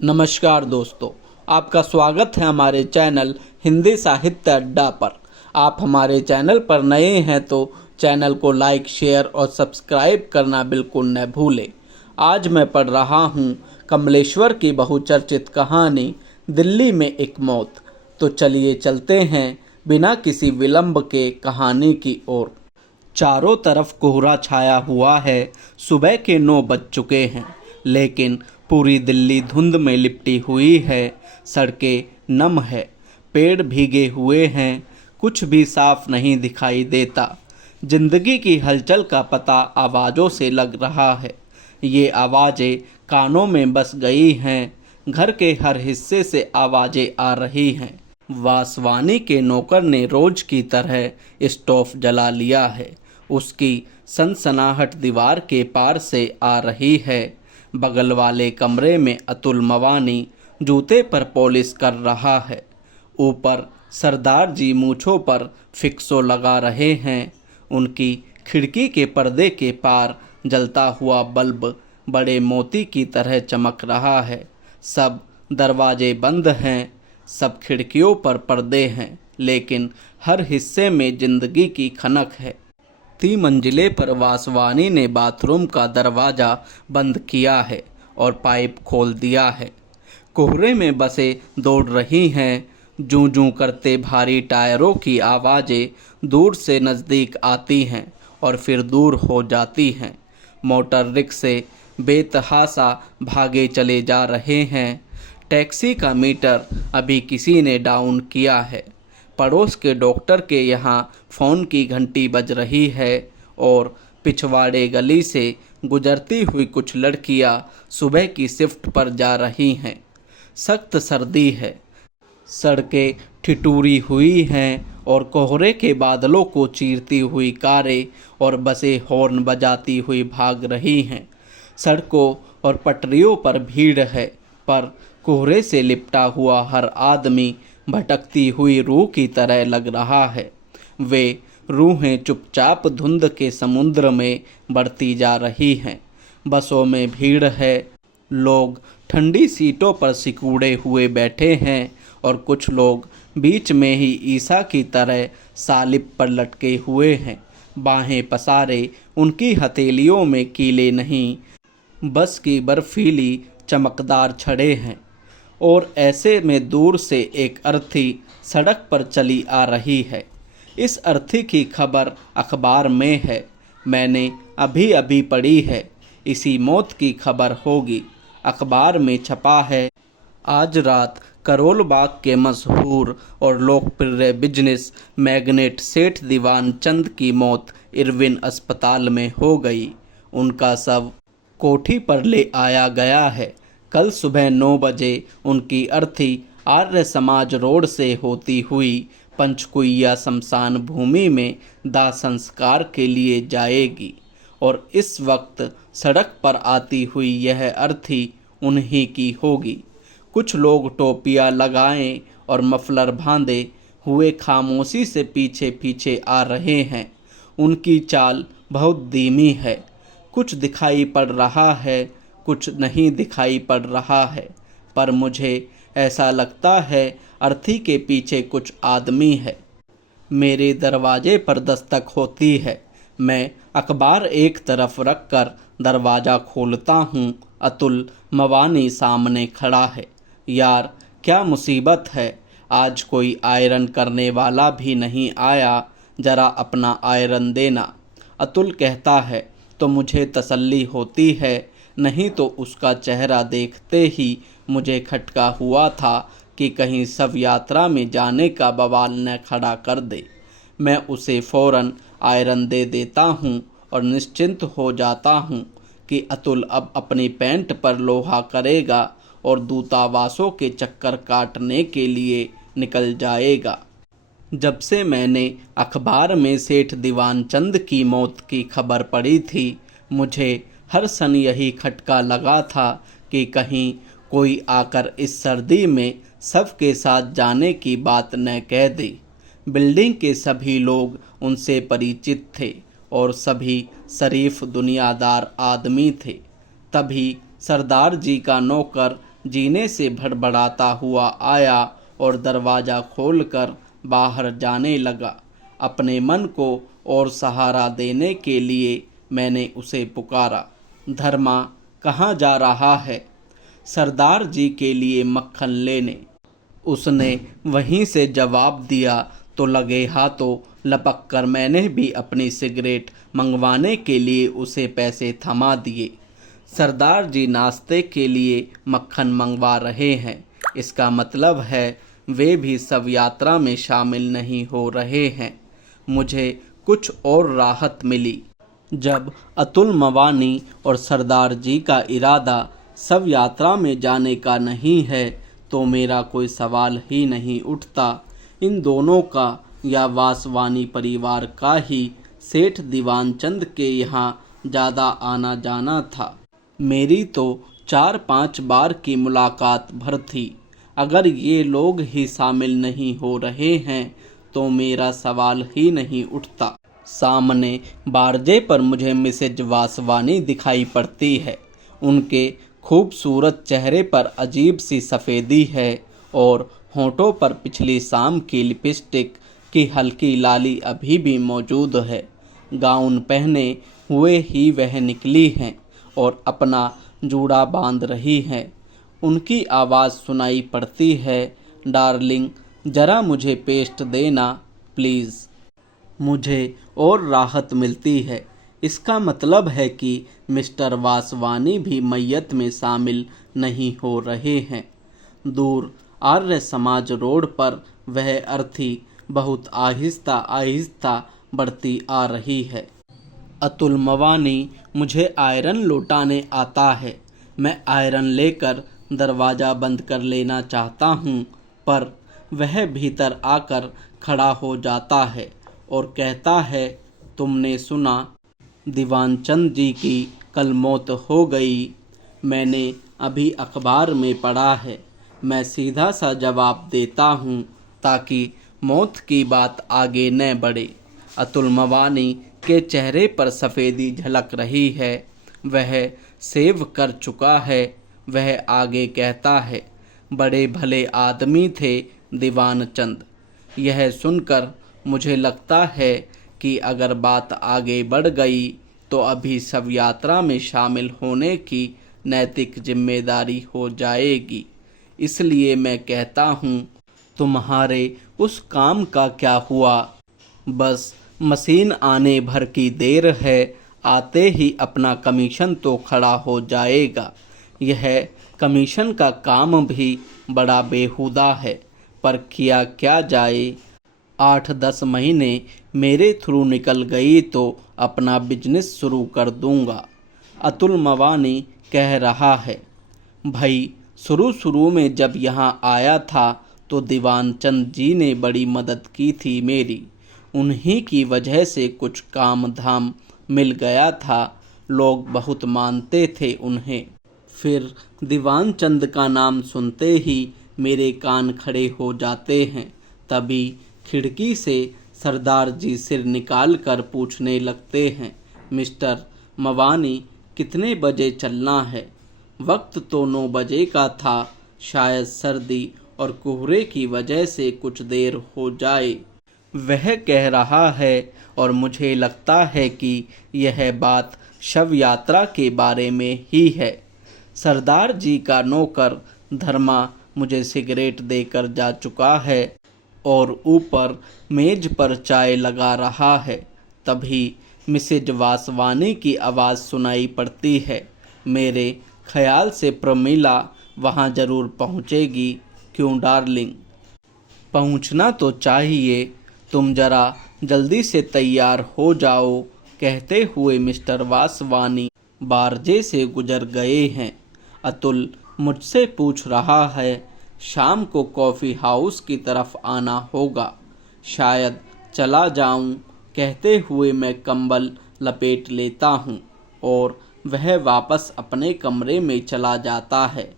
नमस्कार दोस्तों, आपका स्वागत है हमारे चैनल हिंदी साहित्य अड्डा पर। आप हमारे चैनल पर नए हैं तो चैनल को लाइक, शेयर और सब्सक्राइब करना बिल्कुल न भूलें। आज मैं पढ़ रहा हूँ कमलेश्वर की बहुचर्चित कहानी दिल्ली में एक मौत। तो चलिए चलते हैं बिना किसी विलंब के कहानी की ओर। चारों तरफ कोहरा छाया हुआ है। सुबह के 9 बज चुके हैं, लेकिन पूरी दिल्ली धुंध में लिपटी हुई है। सड़कें नम है, पेड़ भीगे हुए हैं, कुछ भी साफ नहीं दिखाई देता। जिंदगी की हलचल का पता आवाज़ों से लग रहा है। ये आवाज़ें कानों में बस गई हैं। घर के हर हिस्से से आवाज़ें आ रही हैं। वासवानी के नौकर ने रोज की तरह स्टोव जला लिया है। उसकी सनसनाहट दीवार के पार से आ रही है। बगल वाले कमरे में अतुल मवानी जूते पर पॉलिश कर रहा है। ऊपर सरदार जी मूछों पर फिक्सो लगा रहे हैं। उनकी खिड़की के पर्दे के पार जलता हुआ बल्ब बड़े मोती की तरह चमक रहा है। सब दरवाजे बंद हैं, सब खिड़कियों पर पर्दे हैं, लेकिन हर हिस्से में जिंदगी की खनक है। 3 मंजिले पर वासवानी ने बाथरूम का दरवाज़ा बंद किया है और पाइप खोल दिया है। कोहरे में बसें दौड़ रही हैं। जूं जूं करते भारी टायरों की आवाज़ें दूर से नज़दीक आती हैं और फिर दूर हो जाती हैं। मोटर रिक्शे बेतहासा भागे चले जा रहे हैं। टैक्सी का मीटर अभी किसी ने डाउन किया है। पड़ोस के डॉक्टर के यहाँ फ़ोन की घंटी बज रही है और पिछवाड़े गली से गुजरती हुई कुछ लड़कियाँ सुबह की शिफ्ट पर जा रही हैं। सख्त सर्दी है, सड़कें ठिठुरी हुई हैं और कोहरे के बादलों को चीरती हुई कारें और बसें हॉर्न बजाती हुई भाग रही हैं। सड़कों और पटरियों पर भीड़ है, पर कोहरे से लिपटा हुआ हर आदमी भटकती हुई रूह की तरह लग रहा है। वे रूहें चुपचाप धुंध के समुद्र में बढ़ती जा रही हैं। बसों में भीड़ है, लोग ठंडी सीटों पर सिकुड़े हुए बैठे हैं और कुछ लोग बीच में ही ईसा की तरह सालिब पर लटके हुए हैं। बाहें पसारे उनकी हथेलियों में कीले नहीं, बस की बर्फीली चमकदार छड़ें हैं। और ऐसे में दूर से एक अर्थी सड़क पर चली आ रही है। इस अर्थी की खबर अखबार में है, मैंने अभी अभी पढ़ी है। इसी मौत की खबर होगी। अखबार में छपा है, आज रात करोल बाग के मशहूर और लोकप्रिय बिजनेस मैग्नेट सेठ दीवान चंद की मौत इरविन अस्पताल में हो गई। उनका शव कोठी पर ले आया गया है। कल सुबह 9 बजे उनकी अर्थी आर्य समाज रोड से होती हुई पंचकुइया शमशान भूमि में दाह संस्कार के लिए जाएगी और इस वक्त सड़क पर आती हुई यह अर्थी उन्हीं की होगी। कुछ लोग टोपियां लगाए और मफलर बांधे हुए खामोशी से पीछे पीछे आ रहे हैं। उनकी चाल बहुत धीमी है। कुछ दिखाई पड़ रहा है, कुछ नहीं दिखाई पड़ रहा है, पर मुझे ऐसा लगता है अर्थी के पीछे कुछ आदमी है। मेरे दरवाजे पर दस्तक होती है। मैं अखबार एक तरफ रखकर दरवाज़ा खोलता हूँ। अतुल मवानी सामने खड़ा है। यार, क्या मुसीबत है, आज कोई आयरन करने वाला भी नहीं आया, ज़रा अपना आयरन देना। अतुल कहता है तो मुझे तसल्ली होती है, नहीं तो उसका चेहरा देखते ही मुझे खटका हुआ था कि कहीं शव यात्रा में जाने का बवाल न खड़ा कर दे। मैं उसे फ़ौरन आयरन दे देता हूँ और निश्चिंत हो जाता हूँ कि अतुल अब अपनी पैंट पर लोहा करेगा और दूतावासों के चक्कर काटने के लिए निकल जाएगा। जब से मैंने अखबार में सेठ दीवान चंद की मौत की खबर पढ़ी थी, मुझे हर सन यही खटका लगा था कि कहीं कोई आकर इस सर्दी में सबके साथ जाने की बात न कह दे। बिल्डिंग के सभी लोग उनसे परिचित थे और सभी शरीफ दुनियादार आदमी थे। तभी सरदार जी का नौकर जीने से भड़बड़ाता हुआ आया और दरवाज़ा खोलकर बाहर जाने लगा। अपने मन को और सहारा देने के लिए मैंने उसे पुकारा, धर्मा कहाँ जा रहा है? सरदार जी के लिए मक्खन लेने। उसने वहीं से जवाब दिया तो लगे हाथों लपक कर मैंने भी अपनी सिगरेट मंगवाने के लिए उसे पैसे थमा दिए। सरदार जी नाश्ते के लिए मक्खन मंगवा रहे हैं, इसका मतलब है वे भी शव यात्रा में शामिल नहीं हो रहे हैं। मुझे कुछ और राहत मिली। जब अतुल मवानी और सरदार जी का इरादा शव यात्रा में जाने का नहीं है तो मेरा कोई सवाल ही नहीं उठता। इन दोनों का या वासवानी परिवार का ही सेठ दीवानचंद के यहाँ ज़्यादा आना जाना था। मेरी तो 4-5 बार की मुलाकात भर थी। अगर ये लोग ही शामिल नहीं हो रहे हैं तो मेरा सवाल ही नहीं उठता। सामने बारजे पर मुझे मिसेज वासवानी दिखाई पड़ती है। उनके खूबसूरत चेहरे पर अजीब सी सफ़ेदी है और होठों पर पिछली शाम की लिपस्टिक की हल्की लाली अभी भी मौजूद है। गाउन पहने हुए ही वह निकली हैं और अपना जूड़ा बांध रही हैं। उनकी आवाज़ सुनाई पड़ती है, डार्लिंग ज़रा मुझे पेस्ट देना प्लीज़। मुझे और राहत मिलती है। इसका मतलब है कि मिस्टर वासवानी भी मैयत में शामिल नहीं हो रहे हैं। दूर आर्य समाज रोड पर वह अर्थी बहुत आहिस्ता आहिस्ता बढ़ती आ रही है। अतुल मवानी मुझे आयरन लौटाने आता है। मैं आयरन लेकर दरवाज़ा बंद कर लेना चाहता हूँ, पर वह भीतर आकर खड़ा हो जाता है और कहता है, तुमने सुना दीवानचंद जी की कल मौत हो गई? मैंने अभी अखबार में पढ़ा है। मैं सीधा सा जवाब देता हूँ ताकि मौत की बात आगे न बढ़े। अतुल मवानी के चेहरे पर सफ़ेदी झलक रही है। वह सेव कर चुका है। वह आगे कहता है, बड़े भले आदमी थे दीवानचंद। यह सुनकर मुझे लगता है कि अगर बात आगे बढ़ गई तो अभी शव यात्रा में शामिल होने की नैतिक जिम्मेदारी हो जाएगी। इसलिए मैं कहता हूँ, तुम्हारे उस काम का क्या हुआ? बस मशीन आने भर की देर है, आते ही अपना कमीशन तो खड़ा हो जाएगा। यह कमीशन का काम भी बड़ा बेहुदा है, पर किया क्या जाए। 8-10 महीने मेरे थ्रू निकल गई तो अपना बिजनेस शुरू कर दूंगा। अतुल मवानी कह रहा है, भाई शुरू में जब यहाँ आया था तो दीवानचंद जी ने बड़ी मदद की थी मेरी। उन्हीं की वजह से कुछ काम धाम मिल गया था। लोग बहुत मानते थे उन्हें। फिर दीवानचंद का नाम सुनते ही मेरे कान खड़े हो जाते हैं। तभी खिड़की से सरदार जी सिर निकाल कर पूछने लगते हैं, मिस्टर मवानी कितने बजे चलना है? वक्त तो 9 बजे का था। शायद सर्दी और कोहरे की वजह से कुछ देर हो जाए। वह कह रहा है और मुझे लगता है कि यह बात शव यात्रा के बारे में ही है। सरदार जी का नौकर धर्मा मुझे सिगरेट देकर जा चुका है और ऊपर मेज पर चाय लगा रहा है। तभी मिसेज वासवानी की आवाज़ सुनाई पड़ती है। मेरे ख्याल से प्रमीला वहाँ ज़रूर पहुँचेगी। क्यों डार्लिंग? पहुँचना तो चाहिए। तुम ज़रा जल्दी से तैयार हो जाओ। कहते हुए मिस्टर वासवानी बारजे से गुजर गए हैं। अतुल मुझसे पूछ रहा है, शाम को कॉफ़ी हाउस की तरफ आना होगा, शायद चला जाऊं। कहते हुए मैं कंबल लपेट लेता हूं और वह वापस अपने कमरे में चला जाता है।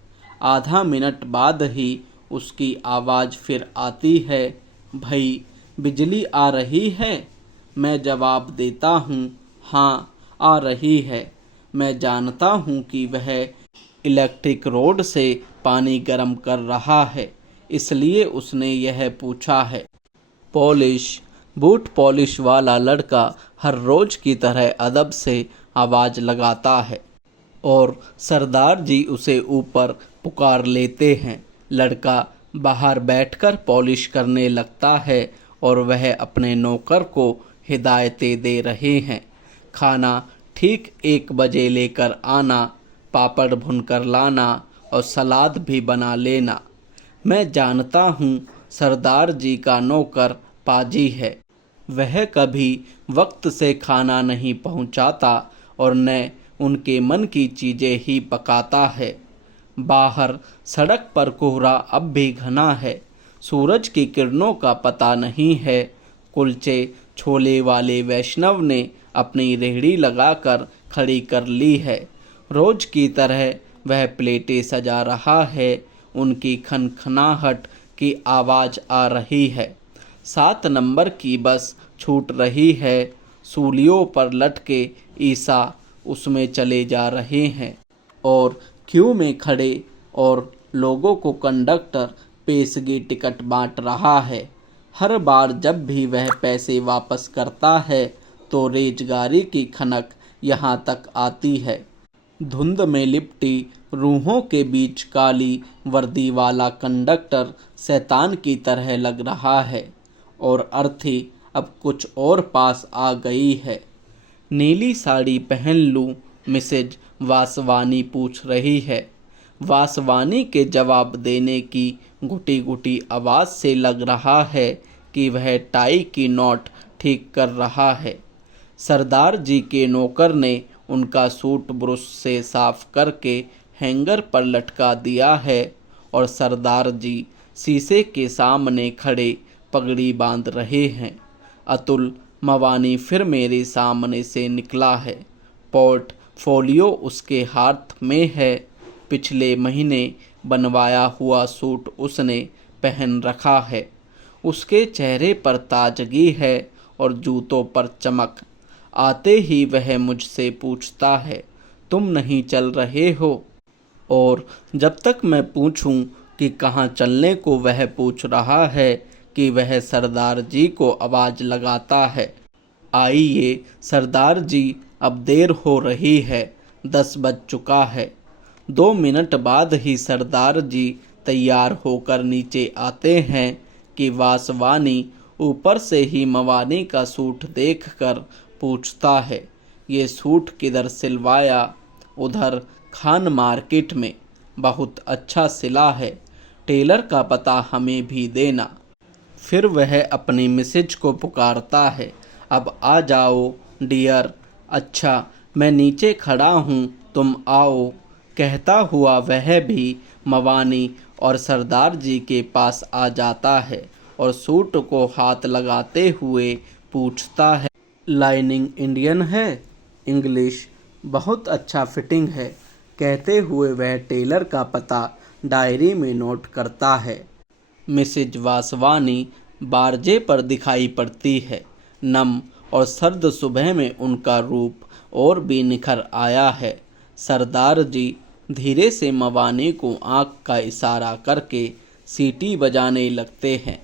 आधा मिनट बाद ही उसकी आवाज़ फिर आती है, भाई बिजली आ रही है? मैं जवाब देता हूँ, हाँ आ रही है। मैं जानता हूँ कि वह इलेक्ट्रिक रोड से पानी गर्म कर रहा है, इसलिए उसने यह पूछा है। बूट पॉलिश वाला लड़का हर रोज की तरह अदब से आवाज़ लगाता है और सरदार जी उसे ऊपर पुकार लेते हैं। लड़का बाहर बैठकर पॉलिश करने लगता है और वह अपने नौकर को हिदायतें दे रहे हैं। खाना ठीक 1 बजे लेकर आना, पापड़ भुनकर लाना और सलाद भी बना लेना। मैं जानता हूँ सरदार जी का नौकर पाजी है, वह कभी वक्त से खाना नहीं पहुँचाता और न उनके मन की चीज़ें ही पकाता है। बाहर सड़क पर कोहरा अब भी घना है, सूरज की किरणों का पता नहीं है। कुलचे छोले वाले वैष्णव ने अपनी रेहड़ी लगाकर खड़ी कर ली है। रोज की तरह वह प्लेटें सजा रहा है। उनकी खनखनाहट की आवाज़ आ रही है। 7 नंबर की बस छूट रही है। सूलियों पर लटके ईसा उसमें चले जा रहे हैं और क्यू में खड़े और लोगों को कंडक्टर पेशगी टिकट बांट रहा है। हर बार जब भी वह पैसे वापस करता है तो रेजगारी की खनक यहाँ तक आती है। धुंध में लिपटी रूहों के बीच काली वर्दी वाला कंडक्टर शैतान की तरह लग रहा है और अर्थी अब कुछ और पास आ गई है। नीली साड़ी पहन लूं, मिसेज वासवानी पूछ रही है। वासवानी के जवाब देने की गुटी गुटी आवाज़ से लग रहा है कि वह टाई की नॉट ठीक कर रहा है। सरदार जी के नौकर ने उनका सूट ब्रश से साफ करके हैंगर पर लटका दिया है और सरदार जी शीशे के सामने खड़े पगड़ी बांध रहे हैं। अतुल मवानी फिर मेरे सामने से निकला है। पोर्टफोलियो उसके हाथ में है। पिछले महीने बनवाया हुआ सूट उसने पहन रखा है। उसके चेहरे पर ताजगी है और जूतों पर चमक। आते ही वह मुझसे पूछता है, तुम नहीं चल रहे हो? और जब तक मैं पूछूं कि कहाँ चलने को वह पूछ रहा है कि वह सरदार जी को आवाज़ लगाता है, आइए सरदार जी, अब देर हो रही है, 10 बज चुका है। 2 मिनट बाद ही सरदार जी तैयार होकर नीचे आते हैं कि वासवानी ऊपर से ही मवानी का सूट देखकर पूछता है, ये सूट किधर सिलवाया? उधर खान मार्केट में, बहुत अच्छा सिला है, टेलर का पता हमें भी देना। फिर वह अपनी मिसेज को पुकारता है, अब आ जाओ डियर। अच्छा, मैं नीचे खड़ा हूँ, तुम आओ। कहता हुआ वह भी मवानी और सरदार जी के पास आ जाता है और सूट को हाथ लगाते हुए पूछता है, लाइनिंग इंडियन है? इंग्लिश बहुत अच्छा फिटिंग है। कहते हुए वह टेलर का पता डायरी में नोट करता है। मिसेज वासवानी बारजे पर दिखाई पड़ती है। नम और सर्द सुबह में उनका रूप और भी निखर आया है। सरदार जी धीरे से मवानी को आंख का इशारा करके सीटी बजाने लगते हैं।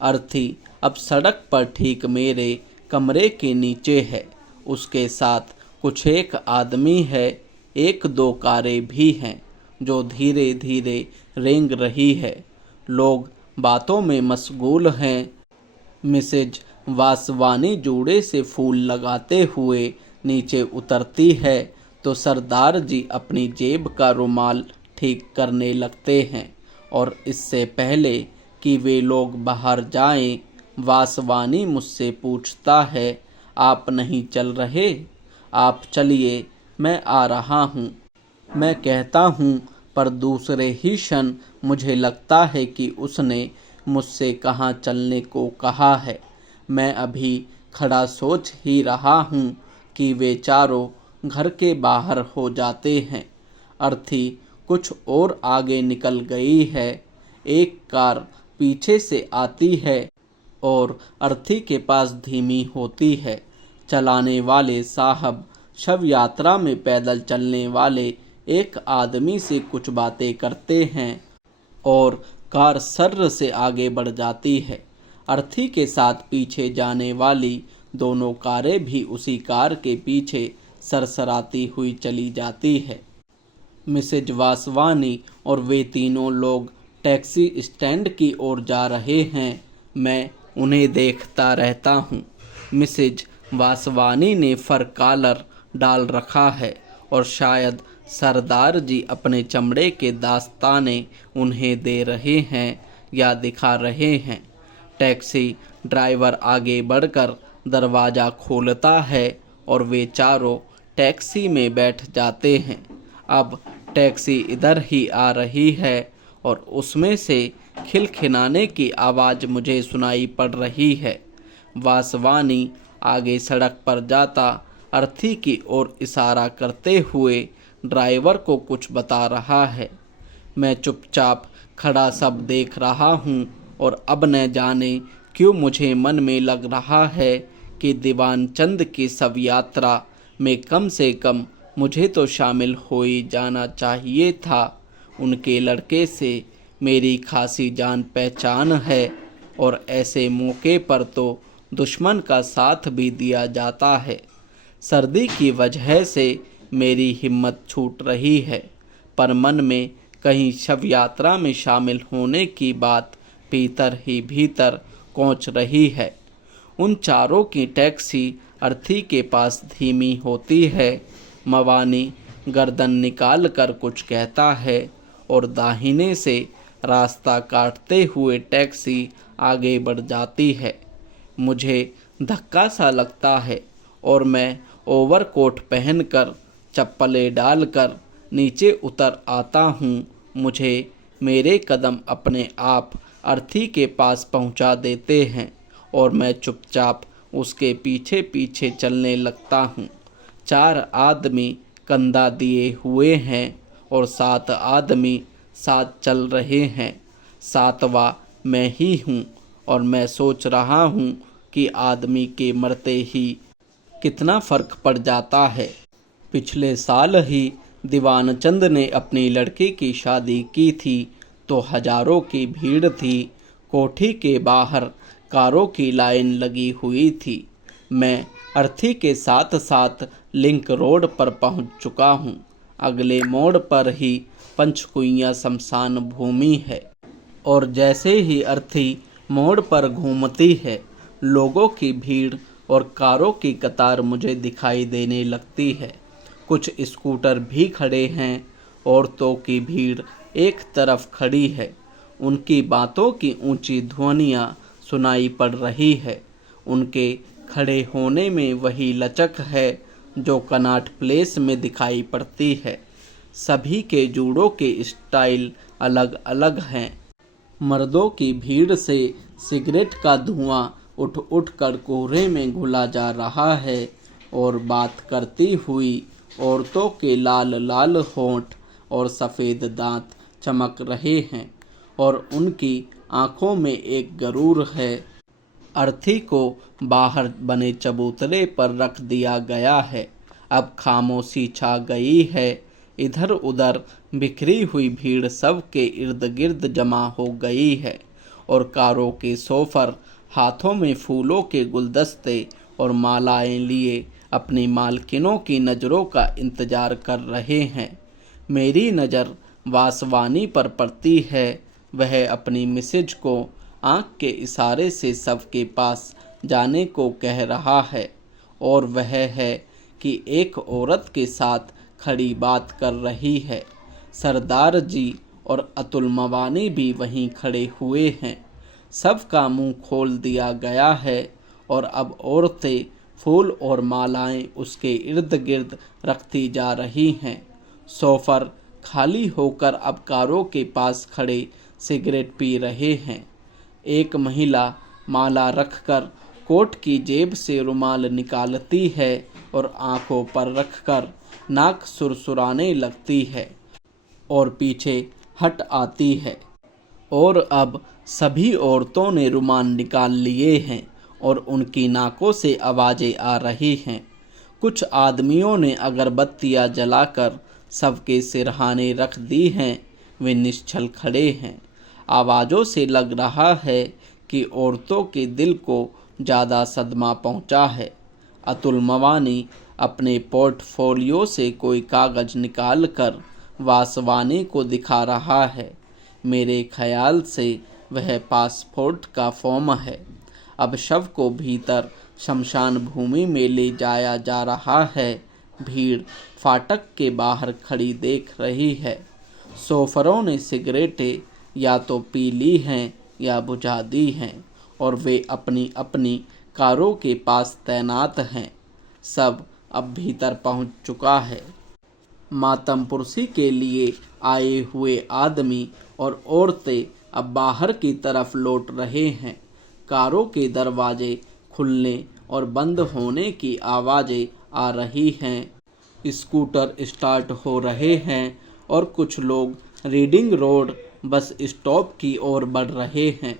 अर्थी अब सड़क पर ठीक मेरे कमरे के नीचे है। उसके साथ कुछ एक आदमी है। 1-2 कारें भी हैं जो धीरे धीरे रेंग रही है। लोग बातों में मशगूल हैं। मिसेज वासवानी जूड़े से फूल लगाते हुए नीचे उतरती है तो सरदार जी अपनी जेब का रुमाल ठीक करने लगते हैं और इससे पहले कि वे लोग बाहर जाएं, वासवानी मुझसे पूछता है, आप नहीं चल रहे? आप चलिए, मैं आ रहा हूँ। मैं कहता हूँ, पर दूसरे ही क्षण मुझे लगता है कि उसने मुझसे कहाँ चलने को कहा है। मैं अभी खड़ा सोच ही रहा हूँ कि वे चारों घर के बाहर हो जाते हैं। अर्थी कुछ और आगे निकल गई है। एक कार पीछे से आती है और अर्थी के पास धीमी होती है। चलाने वाले साहब शव यात्रा में पैदल चलने वाले एक आदमी से कुछ बातें करते हैं और कार सर्र से आगे बढ़ जाती है। अर्थी के साथ पीछे जाने वाली दोनों कारें भी उसी कार के पीछे सरसराती हुई चली जाती है। मिसेज वासवानी और वे तीनों लोग टैक्सी स्टैंड की ओर जा रहे हैं। मैं उन्हें देखता रहता हूँ। मिसेज वासवानी ने फर कॉलर डाल रखा है और शायद सरदार जी अपने चमड़े के दास्ताने उन्हें दे रहे हैं या दिखा रहे हैं। टैक्सी ड्राइवर आगे बढ़कर दरवाज़ा खोलता है और वे चारों टैक्सी में बैठ जाते हैं। अब टैक्सी इधर ही आ रही है और उसमें से खिलखिलाने की आवाज़ मुझे सुनाई पड़ रही है। वासवानी आगे सड़क पर जाता अर्थी की ओर इशारा करते हुए ड्राइवर को कुछ बता रहा है। मैं चुपचाप खड़ा सब देख रहा हूँ और अब न जाने क्यों मुझे मन में लग रहा है कि दीवान चंद की शव यात्रा में कम से कम मुझे तो शामिल हो ही जाना चाहिए था। उनके लड़के से मेरी खासी जान पहचान है और ऐसे मौके पर तो दुश्मन का साथ भी दिया जाता है। सर्दी की वजह से मेरी हिम्मत छूट रही है, पर मन में कहीं शव यात्रा में शामिल होने की बात भीतर ही भीतर कोंच रही है। उन चारों की टैक्सी अर्थी के पास धीमी होती है। मवानी गर्दन निकाल कर कुछ कहता है और दाहिने से रास्ता काटते हुए टैक्सी आगे बढ़ जाती है। मुझे धक्का सा लगता है और मैं ओवरकोट पहनकर चप्पलें डालकर नीचे उतर आता हूँ। मुझे मेरे कदम अपने आप अर्थी के पास पहुँचा देते हैं और मैं चुपचाप उसके पीछे पीछे चलने लगता हूँ। 4 आदमी कंधा दिए हुए हैं और 7 आदमी साथ चल रहे हैं। 7वां मैं ही हूँ और मैं सोच रहा हूँ कि आदमी के मरते ही कितना फ़र्क पड़ जाता है। पिछले साल ही दीवान चंद ने अपनी लड़की की शादी की थी तो हजारों की भीड़ थी। कोठी के बाहर कारों की लाइन लगी हुई थी। मैं अर्थी के साथ साथ लिंक रोड पर पहुंच चुका हूं। अगले मोड़ पर ही पंचकुइयां शमशान भूमि है और जैसे ही अर्थी मोड़ पर घूमती है, लोगों की भीड़ और कारों की कतार मुझे दिखाई देने लगती है। कुछ स्कूटर भी खड़े हैं। औरतों की भीड़ एक तरफ खड़ी है। उनकी बातों की ऊंची ध्वनियाँ सुनाई पड़ रही है। उनके खड़े होने में वही लचक है जो कनॉट प्लेस में दिखाई पड़ती है। सभी के जूड़ों के स्टाइल अलग अलग हैं। मर्दों की भीड़ से सिगरेट का धुआं उठ उठ कर कोहरे में घुला जा रहा है और बात करती हुई औरतों के लाल लाल होंठ और सफ़ेद दांत चमक रहे हैं और उनकी आंखों में एक गरूर है। अर्थी को बाहर बने चबूतरे पर रख दिया गया है। अब खामोशी छा गई है। इधर उधर बिखरी हुई भीड़ सब के इर्द गिर्द जमा हो गई है और कारों के सोफर हाथों में फूलों के गुलदस्ते और मालाएं लिए अपनी मालकिनों की नज़रों का इंतज़ार कर रहे हैं। मेरी नज़र वासवानी पर पड़ती है। वह अपनी मिसेज को आँख के इशारे से सबके पास जाने को कह रहा है और वह है कि एक औरत के साथ खड़ी बात कर रही है। सरदार जी और अतुल मवानी भी वहीं खड़े हुए हैं। सबका मुंह खोल दिया गया है और अब औरतें फूल और मालाएं उसके इर्द गिर्द रखती जा रही हैं। सोफर खाली होकर अब कारों के पास खड़े सिगरेट पी रहे हैं। एक महिला माला रखकर कोट की जेब से रुमाल निकालती है और आंखों पर रखकर नाक सुरसुराने लगती है और पीछे हट आती है। और अब सभी औरतों ने रुमाल निकाल लिए हैं और उनकी नाकों से आवाज़ें आ रही हैं। कुछ आदमियों ने अगरबत्तियाँ जलाकर सबके सिरहाने रख दी हैं, वे निश्चल खड़े हैं। आवाज़ों से लग रहा है कि औरतों के दिल को ज़्यादा सदमा पहुंचा है। अतुल मवानी अपने पोर्टफोलियो से कोई कागज़ निकाल कर वासवानी को दिखा रहा है। मेरे ख्याल से वह पासपोर्ट का फॉर्म है। अब शव को भीतर शमशान भूमि में ले जाया जा रहा है। भीड़ फाटक के बाहर खड़ी देख रही है। सोफरों ने सिगरेटें या तो पी ली हैं या बुझा दी हैं और वे अपनी अपनी कारों के पास तैनात हैं। सब अब भीतर पहुंच चुका है। मातम पुरसी के लिए आए हुए आदमी और औरतें अब बाहर की तरफ लौट रहे हैं। कारों के दरवाजे खुलने और बंद होने की आवाज़ें आ रही हैं। स्कूटर स्टार्ट हो रहे हैं और कुछ लोग रीडिंग रोड बस स्टॉप की ओर बढ़ रहे हैं।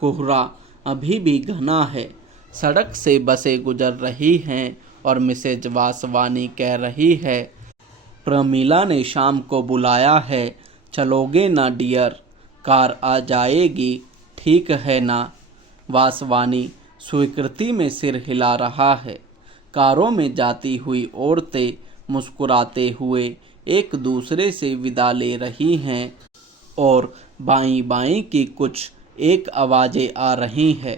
कोहरा अभी भी घना है। सड़क से बसें गुजर रही हैं और मिसेज वासवानी कह रही है, प्रमीला ने शाम को बुलाया है, चलोगे ना डियर? कार आ जाएगी, ठीक है ना? वासवानी स्वीकृति में सिर हिला रहा है। कारों में जाती हुई औरतें मुस्कुराते हुए एक दूसरे से विदा ले रही हैं और बाईं बाईं की कुछ एक आवाज़ें आ रही हैं।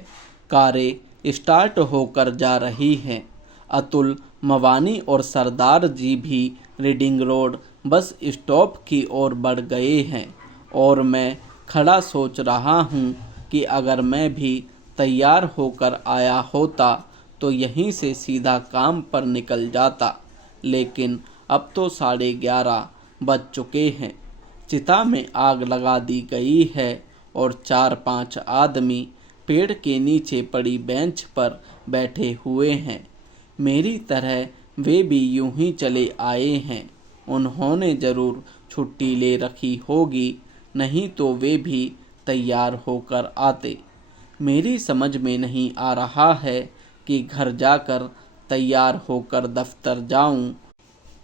कारें स्टार्ट होकर जा रही हैं। अतुल मवानी और सरदार जी भी रीडिंग रोड बस स्टॉप की ओर बढ़ गए हैं और मैं खड़ा सोच रहा हूँ कि अगर मैं भी तैयार होकर आया होता तो यहीं से सीधा काम पर निकल जाता, लेकिन अब तो 11:30 बज चुके हैं। चिता में आग लगा दी गई है और 4-5 आदमी पेड़ के नीचे पड़ी बेंच पर बैठे हुए हैं। मेरी तरह वे भी यूं ही चले आए हैं। उन्होंने ज़रूर छुट्टी ले रखी होगी, नहीं तो वे भी तैयार होकर आते। मेरी समझ में नहीं आ रहा है कि घर जाकर तैयार होकर दफ्तर जाऊं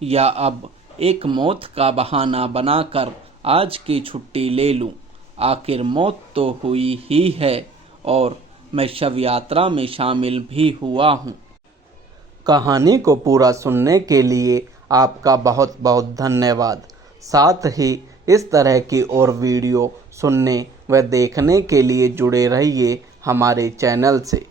या अब एक मौत का बहाना बनाकर आज की छुट्टी ले लूं। आखिर मौत तो हुई ही है और मैं शव यात्रा में शामिल भी हुआ हूं। कहानी को पूरा सुनने के लिए आपका बहुत बहुत धन्यवाद। साथ ही इस तरह की और वीडियो सुनने व देखने के लिए जुड़े रहिए हमारे चैनल से।